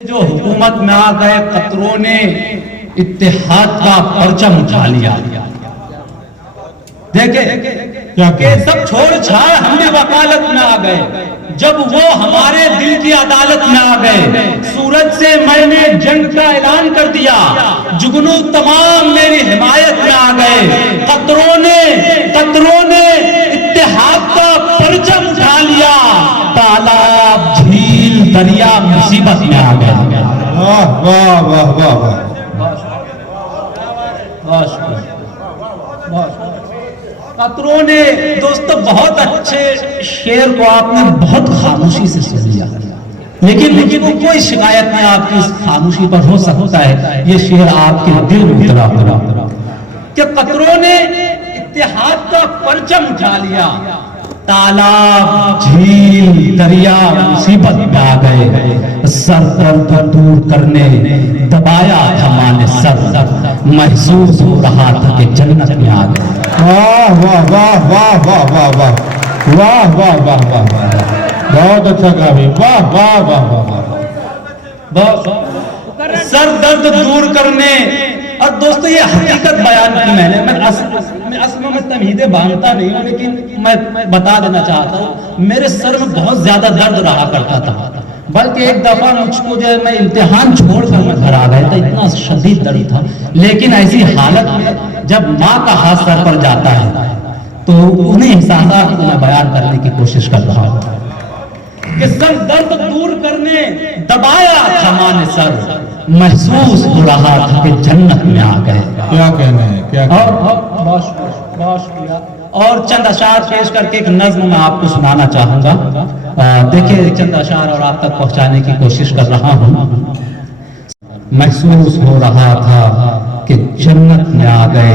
جو حکومت میں آ گئے قطروں نے اتحاد کا پرچم اٹھا لیا. دیکھیں کہ سب چھوڑ چھاڑ ہم بھی وکالت میں آ گئے. جب وہ ہمارے دل کی عدالت میں آ گئے, سورج سے میں نے جنگ کا اعلان کر دیا, جگنو تمام میری حمایت میں آ گئے. قطروں نے اتحاد کا پرچم اٹھا لیا, تالاب جھیل دریا مصیبت میں آ گئے. واہ واہ واہ واہ واہ. قطروں نے دوستو بہت اچھے شعر کو آپ نے بہت خاموشی سے سن لیا, لیکن وہ کوئی شکایت نہیں آپ کی اس خاموشی پر ہو سکتا ہے. یہ شعر آپ کے دل میں اترا کہ قطروں نے اتحاد کا پرچم اٹھا لیا, تالاب جھیل دریا مصیبت میں آ گئے. سر درد دور کرنے دبایا تھا ماں نے سر, محسوس ہو رہا تھا کہ جنت میں آ گئے. واہ واہ واہ واہ واہ واہ واہ واہ واہ واہ واہ واہ. بہت اچھا کہا بھی. واہ واہ واہ واہ واہ. سر درد دور کرنے. اور دوستو یہ حقیقت بیان کی میں نے, میں اصل میں تمہیدیں باندھتا نہیں ہوں, لیکن میں بتا دینا چاہتا ہوں میرے سر میں بہت زیادہ درد رہا کرتا تھا. بلکہ ایک دفعہ مجھ کو جو ہے میں امتحان چھوڑ کر میں گھر آ گیا تھا, اتنا شدید درد تھا. لیکن ایسی حالت میں جب ماں کا ہاتھ سر پر جاتا ہے تو انہیں احساسات کو میں بیان کرنے کی کوشش کر رہا ہوں کہ سر درد دور کرنے دبایا تھا ماں نے سر, محسوس ہو رہا تھا کہ جنت میں آ گئے. کیا کہنا ہے, کیا اور چند اشعار پیش کر کے ایک نظم میں آپ کو سنانا چاہوں گا. دیکھیں چند اشعار اور آپ تک پہنچانے کی کوشش کر رہا ہوں. محسوس ہو رہا تھا کہ جنت میں آ گئے,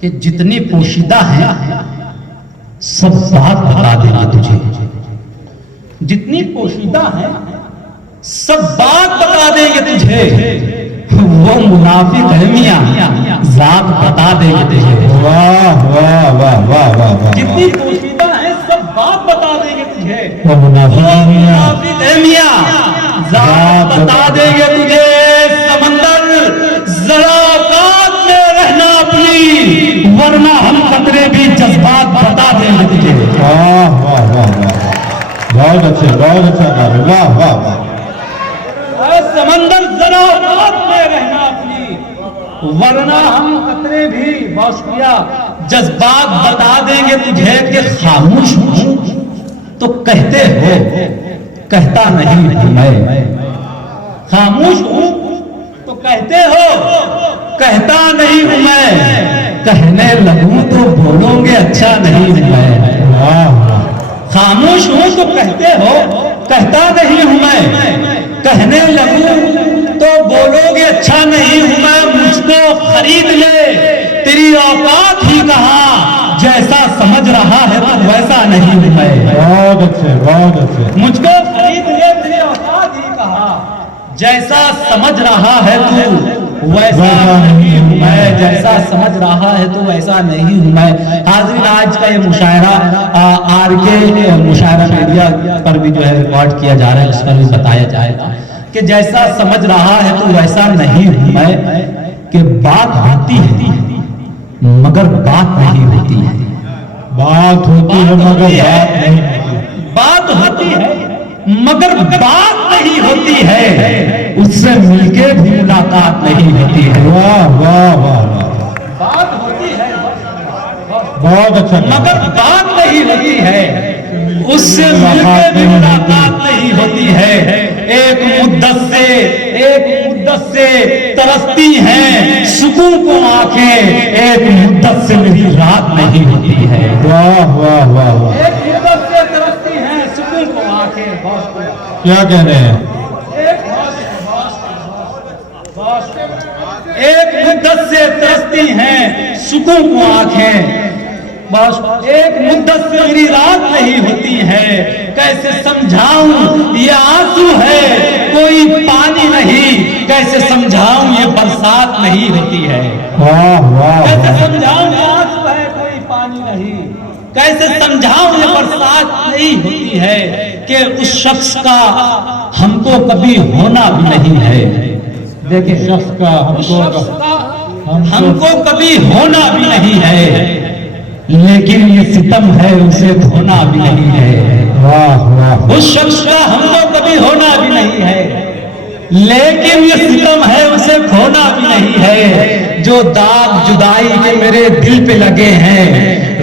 کہ جتنی پوشیدہ ہیں سب بات بتا دیں گے تجھے. جتنی پوشیدہ ہیں سب بات بتا دیں گے تجھے, وہ منافق اہمیاں ذات بتا دیں گے تجھے. واہ واہ واہ واہ واہ. جتنی پوشیدہ ہیں سب بات بتا دیں گے تجھے, وہ منافق اہمیاں ذات بتا دیں گے تجھے. سمندر ذرا اوقات میں رہنا اپنی, ورنہ ہم قطرے بھی جذبات بتا دیں گے تجھے. واہ واہ واہ واہ. بہت اچھا, بہت اچھا کہا. واہ واہ واہ. سمندر ذرا اوقات میں رہنا اپنی, ورنہ ہم قطرے بھی باشکیا جذبات بتا دیں گے تجھے. کہ خاموش ہوں تو کہتے ہو, کہتا نہیں ہوں میں. خاموش ہوں تو کہتے ہو, کہتا نہیں ہوں میں. کہنے لگوں تو بولو گے اچھا نہیں ہوں میں. واہ. خاموش ہوں تو کہتے ہو, کہتا نہیں ہوں میں. کہنے لگوں تو بولو گے اچھا نہیں ہوں میں. مجھ کو خرید لے تیری اوقات ہی کہا, جیسا سمجھ رہا ہے تو ویسا نہیں ہوں میں. بہت اچھے, بہت اچھے. مجھ کو خرید لے تیری اوقات ہی کہا, جیسا سمجھ رہا ہے تو ویسا نہیں ہوں میں. جیسا سمجھ رہا ہے تو ویسا نہیں ہوں میں. حاضرین, آج کا یہ مشاعرہ آر کے مشاعرہ میڈیا پر بھی جو ہے ریکارڈ کیا جا رہا ہے, اس پر بھی بتایا جائے گا کہ جیسا سمجھ رہا ہے تو ویسا نہیں ہوں میں. کہ بات ہوتی ہے مگر بات نہیں ہوتی ہے. بات ہوتی ہے مگر بات نہیں. بات ہوتی ہے مگر بات نہیں ہوتی ہے, اس سے مل کے بھی ملاقات نہیں ہوتی ہے. واہ واہ واہ واہ. بات ہوتی ہے بہت اچھا. مگر بات نہیں ہوتی ہے, اس سے مل کے بھی ملاقات نہیں ہوتی ہے. ایک مدت سے ترستی ہیں سکون کو آنکھیں, ایک مدت سے میری رات نہیں ہوتی ہے. واہ واہ واہ واہ. ایک مدت سے ترستی ہیں سکون کو آنکھیں. کیا کہنے ہیں. ایک مدت سے ترستی ہیں سکون کو آنکھیں, ایک مدت سے میری رات نہیں ہوتی ہے. کیسے سمجھاؤں یہ آنسو ہے کوئی پانی نہیں, کیسے سمجھاؤں یہ برسات نہیں ہوتی ہے. واہ واہ. کیسے سمجھاؤں یہ آنسو ہے کوئی پانی نہیں, کیسے سمجھاؤں یہ برسات نہیں ہوتی ہے کہ اس شخص کا ہم کو کبھی ہونا بھی نہیں ہے. دیکھیں شخص کا ہم کو کبھی ہونا بھی نہیں ہے, لیکن یہ ستم ہے اسے دھونا بھی نہیں ہے. واہ واہ اس شخص کا ہم کو کبھی ہونا بھی نہیں ہے, لیکن یہ ستم ہے اسے کھونا بھی نہیں ہے. جو داغ جدائی کے میرے دل پہ لگے ہیں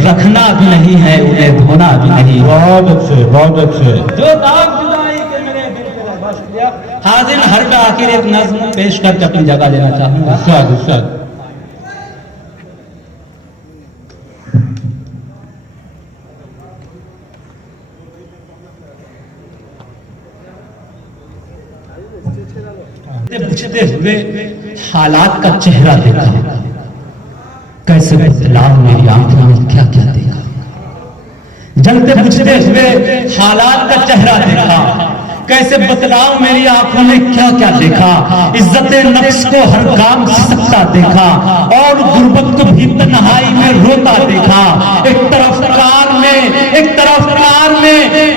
رکھنا بھی نہیں ہے, انہیں دھونا بھی نہیں ہے. بہت اچھے بہت اچھے. جو داغ جدائی کے میرے دل پہ لگا. شکریہ. حاضر ہر کا آخر ایک نظم پیش کر کے اپنی جگہ لینا چاہوں گا. ارشاد ارشاد. بچھتے ہوئے حالات کا چہرہ دیکھا, کیسے بدلاؤ میری آنکھوں میں کیا کیا دیکھا. جلتے بجھتے ہوئے حالات کا چہرہ دیکھا, کیسے بدلاؤ میری آنکھوں میں کیا کیا دیکھا. عزت نفس کو ہر کام سکتا دیکھا, اور غربت کو بھی تنہائی میں روتا دیکھا. ایک طرف کار میں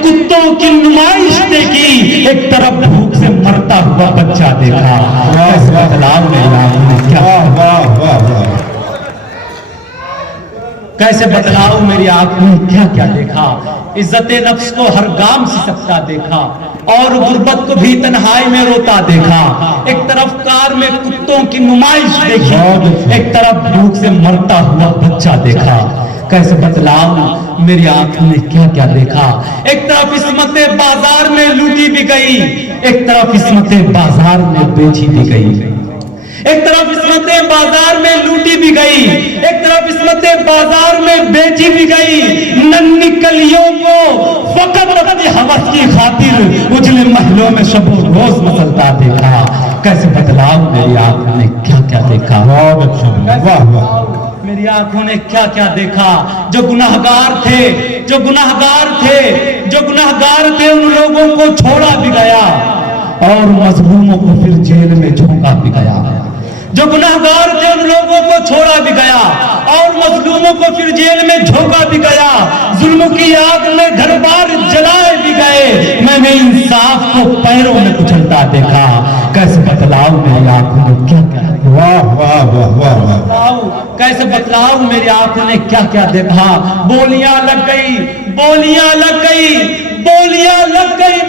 کتوں کی نمائش دیکھی, ایک طرف بھوک سے مرتا ہوا بچہ دیکھا. کیسے بدلاؤ میری آنکھوں میں کیا, واہ واہ واہ. کیسے بدلاؤ میری آنکھوں میں کیا کیا دیکھا. عزت نفس کو ہر گام سکتا دیکھا, اور غربت کو بھی تنہائی میں روتا دیکھا. ایک طرف کار میں کتوں کی نمائش دیکھی, ایک طرف بھوک سے مرتا ہوا بچہ دیکھا. کیسے بدلاؤ میری آنکھوں نے کیا کیا دیکھا. ایک طرف عصمت بازار میں لوٹی بھی گئی, ایک طرف عصمت بازار میں بیچی بھی گئی. ایک طرف عصمت بازار میں لوٹی بھی گئی, ایک طرف عصمت بازار میں بیچی بھی گئی. ننھی کلیوں کو فقط اپنی ہوس کی خاطر اجلے محلوں میں شب و روز مسلتا دیکھا. کیسے بدلاؤ میری آنکھوں نے کیا کیا دیکھا. بہت اچھا. واہ واہ. میری آنکھوں نے کیا کیا دیکھا. جو گناہگار تھے ان لوگوں کو چھوڑا بھی گیا, اور مظلوموں کو پھر جیل میں جھونکا بھی گیا. جو گناہگار تھے ان لوگوں کو چھوڑا بھی گیا, اور مظلوموں کو پھر جیل میں جھونکا بھی گیا. ظلم کی آگ میں گھر بار جلائے بھی گئے, میں نے انصاف کو پیروں میں کچلتا دیکھا. کیسے بدلاؤ میری آنکھوں نے کیا کیا. واہ واہ واہ واہ واہ. کیسے بتلاؤ میری آنکھوں نے کیا کیا دیکھا. بولیاں لگ گئی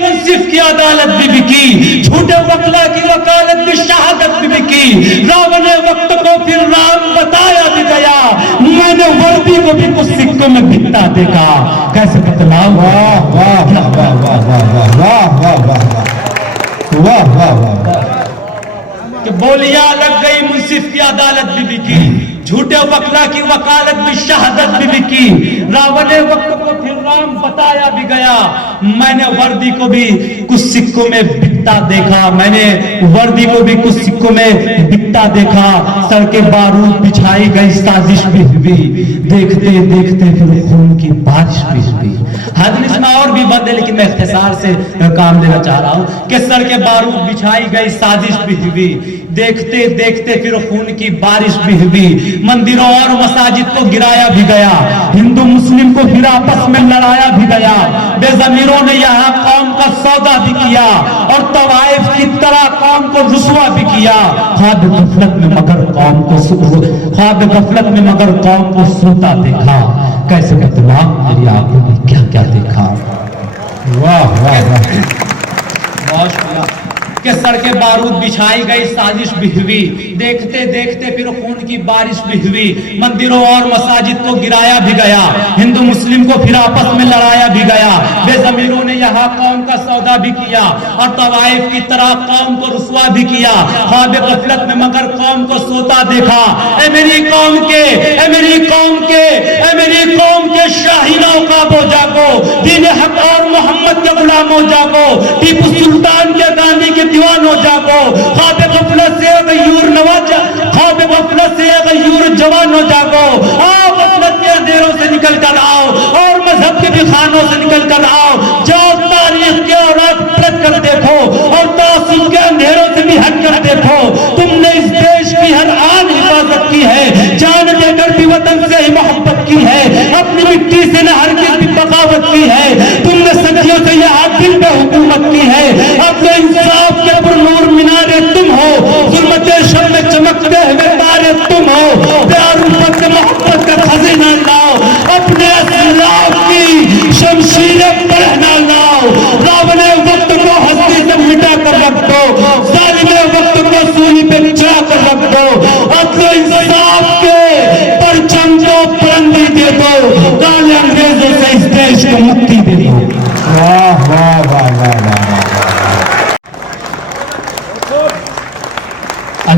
منصف کی عدالت بھی بکی, جھوٹے وکلا کی وکالت بھی شہادت بھی بکی. راون وقت کو پھر رام بتایا بھی گیا, میں نے وردی کو بھی کچھ سکوں میں بکتا دیکھا. کیسے بتلاؤ. واہ واہ واہ واہ واہ واہ واہ واہ واہ واہ. کہ بولیاں لگ گئی منصف کی عدالت بھی بکی, جھوٹے وکلا کی وکالت بھی شہادت بھی بکی. راون وقت کو پھر رام بتایا بھی گیا, میں نے وردی کو بھی کچھ سکوں میں بکتا دیکھا. میں نے وردی کو بھی کچھ سکوں میں بکتا دیکھا. سر کے بارود بچھائی گئی سازش بھی ہوئی, دیکھتے دیکھتے پھر خون کی بارش بھی ہوئی. حدیث میں اور بھی بندے, لیکن میں اختصار سے کام لینا چاہ رہا ہوں کہ سر کے بارود بچھائی گئی سازش بھی ہوئی, دیکھتے دیکھتے پھر خون کی بارش بھی ہوئی. مندروں اور مساجد کو گرایا بھی گیا, ہندو مسلم کو پھر آپس میں لڑایا بھی گیا. بے ضمیروں نے یہاں قوم کا سودا بھی کیا, اور طوائف کی طرح قوم کو رسوا بھی کیا. خواب غفلت میں مگر قوم کو سوتا دیکھا. کیسے بتلاؤ میری آنکھوں میں کیا کیا دیکھا. واہ واہ واہ. بہت شکریہ. کہ سڑکیں بارود بچھائی گئی سازش بھی ہوئی, دیکھتے دیکھتے پھر خون کی بارش بھی ہوئی. مندروں اور مساجد کو گرایا بھی گیا, ہندو مسلم کو پھر آپس میں لڑایا بھی گیا. بے ضمیروں نے یہاں قوم کا سودا بھی کیا, اور طوائف کی طرح قوم کو رسوا بھی کیا. خواب غفلت میں مگر قوم کو سوتا دیکھا. اے میری قوم کے, اے میری قوم کے, اے میری قوم کے شاہینوں عقابو جاگو, دین حق اور محمد کے غلاموں جاگو, ٹیپو سلطان کے گاندھی کے دیوانوں جاگو. خواب غفلت سے غیور نواز, خواب غفلت سے غیور جوانوں جاگو. آؤ غفلت کے اندھیروں سے نکل کر آؤ, اور مذہب کے بھی خانوں سے نکل کر آؤ. جاؤ تاریخ کے اوراق پلٹ کر دیکھو, اور تعصب کے اندھیروں سے بھی ہٹ کر دیکھو. تم نے اس دیش کی ہر آن حفاظت کی ہے, جان دے کر بھی وطن سے ہی محبت کی ہے. اپنی مٹی سے نہ ہرگز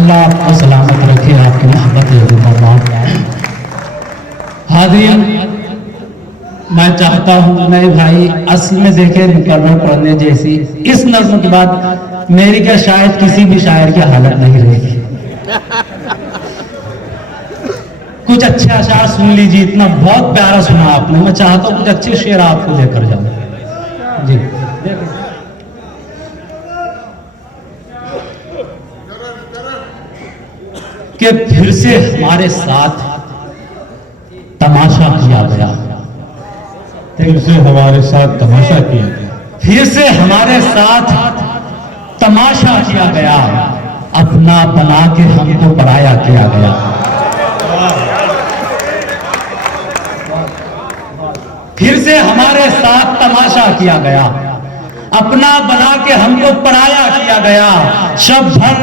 اللہ آپ کو سلامت رکھے، آپ کی محبت ہے۔ حاضرین، میں چاہتا ہوں نئے بھائی اصل میں دیکھیں مقرر پڑھنے جیسی اس نظم کے بعد میری کیا شاید کسی بھی شاعر کی حالت نہیں رہے گی۔ کچھ اچھے اشعار سن لیجیے، اتنا بہت پیارا سنا آپ نے، میں چاہتا ہوں کچھ اچھے شعر آپ کو لے کر جاؤں۔ جی کہ پھر سے ہمارے ساتھ تماشا کیا گیا، پھر سے ہمارے ساتھ تماشا کیا گیا، پھر سے ہمارے ساتھ تماشا کیا گیا، اپنا بنا کے ہم کو پرایا کیا گیا۔ پھر سے ہمارے ساتھ تماشا کیا گیا، اپنا بنا کے ہم کو پرایا کیا گیا۔ شب بھر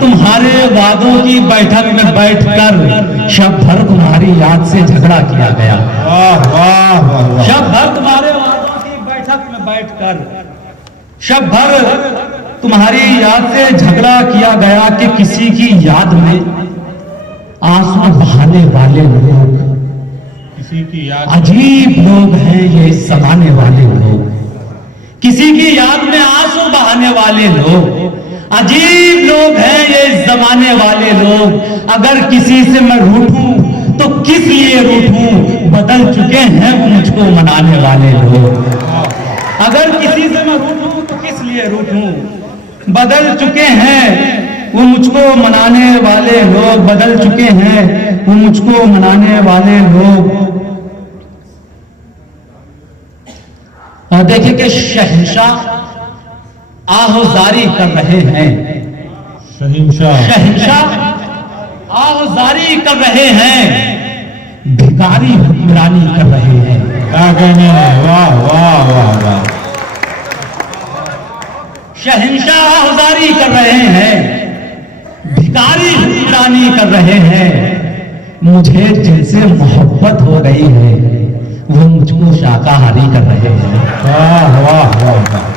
تمہارے وعدوں کی بیٹھک میں بیٹھ کر شب بھر تمہاری یاد سے جھگڑا کیا گیا۔ واہ واہ واہ واہ، شب بھر تمہارے وعدوں کی بیٹھک میں بیٹھ کر شب بھر تمہاری یاد سے جھگڑا کیا گیا کہ کسی کی یاد میں آنسو بہانے والے لوگ، کسی کی یاد عجیب لوگ ہیں یہ اس زمانے والے لوگ، کسی کی یاد میں آنسو بہانے والے لوگ، عجیب لوگ ہیں یہ اس زمانے والے لوگ۔ اگر کسی سے میں روٹھوں تو کس لیے روٹھوں، بدل چکے ہیں وہ مجھ کو منانے والے لوگ۔ اگر کسی سے میں روٹھوں تو کس لیے روٹھوں، بدل چکے ہیں وہ مجھ کو منانے والے لوگ، بدل چکے ہیں وہ مجھ کو منانے والے لوگ۔ اور دیکھیں کہ شہنشاہ آہوزاری کر رہے ہیں، شہنشاہ آہوزاری کر رہے ہیں، بھکاری حکمرانی کر رہے ہیں۔ کیا کہنے ہیں، واہ واہ واہ واہ، شہنشاہ آہوزاری کر رہے ہیں، بھکاری حکمرانی کر رہے ہیں۔ مجھے جن سے محبت ہو گئی ہے وہ مجھ کو شاکاہاری کر رہے ہیں۔ واہ واہ واہ واہ،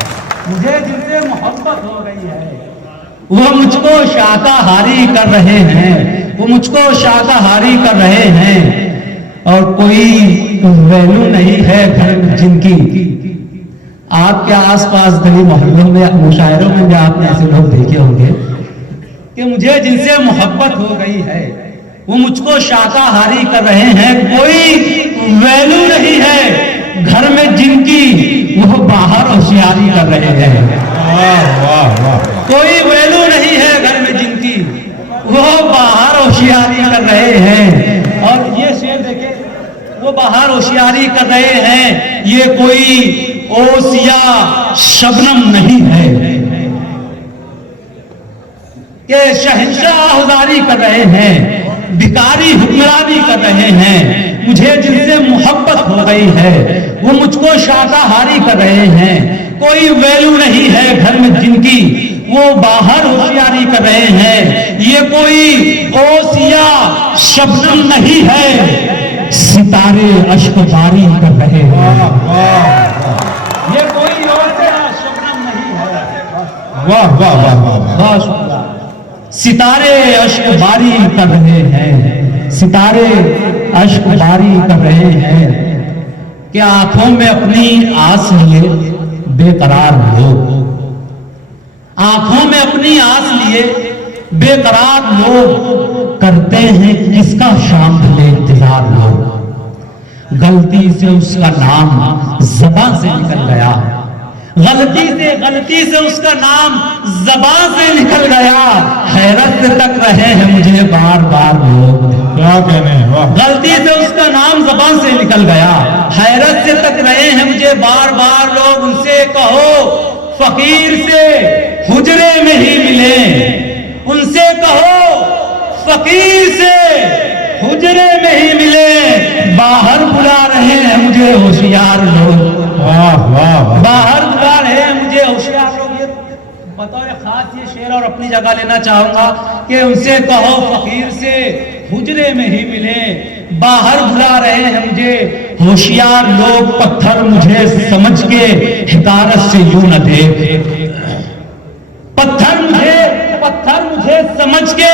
مجھے جن سے محبت ہو گئی ہے وہ مجھ کو شاکاہاری کر رہے ہیں، وہ مجھ کو شاکاہاری کر رہے ہیں۔ اور کوئی ویلو نہیں ہے گھر جن کی، آپ کے آس پاس گلی محلوں میں مشاعروں میں بھی آپ نے ایسے لوگ دیکھے ہوں گے کہ مجھے جن سے محبت ہو گئی ہے وہ مجھ کو شاکاہاری کر رہے ہیں۔ کوئی ویلو نہیں ہے گھر میں جن کی، وہ باہر ہوشیاری کر رہے ہیں۔ واہ واہ واہ، کوئی ویلو نہیں ہے گھر میں جن کی، وہ باہر ہوشیاری کر رہے ہیں۔ اور یہ شعر دیکھیں، وہ باہر ہوشیاری کر رہے ہیں، یہ کوئی اوسیا شبنم نہیں ہے کہ شہنشاہ آہوزاری کر رہے ہیں، بھکاری حکمرانی کر رہے ہیں۔ مجھے جن سے محبت ہو گئی ہے وہ مجھ کو شاکاہاری کر رہے ہیں۔ کوئی ویلو نہیں ہے گھر میں جن کی، وہ باہر ہوشیاری کر رہے ہیں۔ یہ کوئی اوسیا شبنم نہیں ہے، ستارے اشک باری کر رہے ہیں۔ یہ کوئی اوسیا شبنم نہیں ہے، واہ واہ واہ واہ، بہت شکریہ۔ ستارے اشک باری کر رہے ہیں، ستارے اشک باری کر رہے ہیں کہ آنکھوں میں اپنی آس لیے بے قرار لوگ، آنکھوں میں اپنی آس لیے بے قرار لوگ، کرتے ہیں کس کا شام ڈھلے انتظار لوگ۔ غلطی سے اس کا نام زبان سے نکل گیا، غلطی سے اس کا نام زبان سے نکل گیا، حیرت سے تک رہے ہیں مجھے بار بار لوگ۔ کیا کہنے ہیں، واہ، غلطی سے اس کا نام زبان سے نکل گیا، حیرت سے تک رہے ہیں مجھے بار بار لوگ۔ ان سے کہو فقیر سے حجرے میں ہی ملیں، ان سے کہو فقیر سے حجرے میں ہی ملیں، باہر بلا رہے ہیں مجھے ہوشیار لوگ، واہ واہ واہ، باہر بلا رہے ہیں مجھے ہوشیار لوگ۔ یہ بطور خاص یہ شعر اور اپنی جگہ لینا چاہوں گا کہ ان سے کہو فقیر سے حجرے میں ہی ملیں، باہر بلا رہے ہیں مجھے ہوشیار لوگ۔ پتھر مجھے سمجھ کے حقارت سے یوں نہ دیکھ، پتھر مجھے سمجھ کے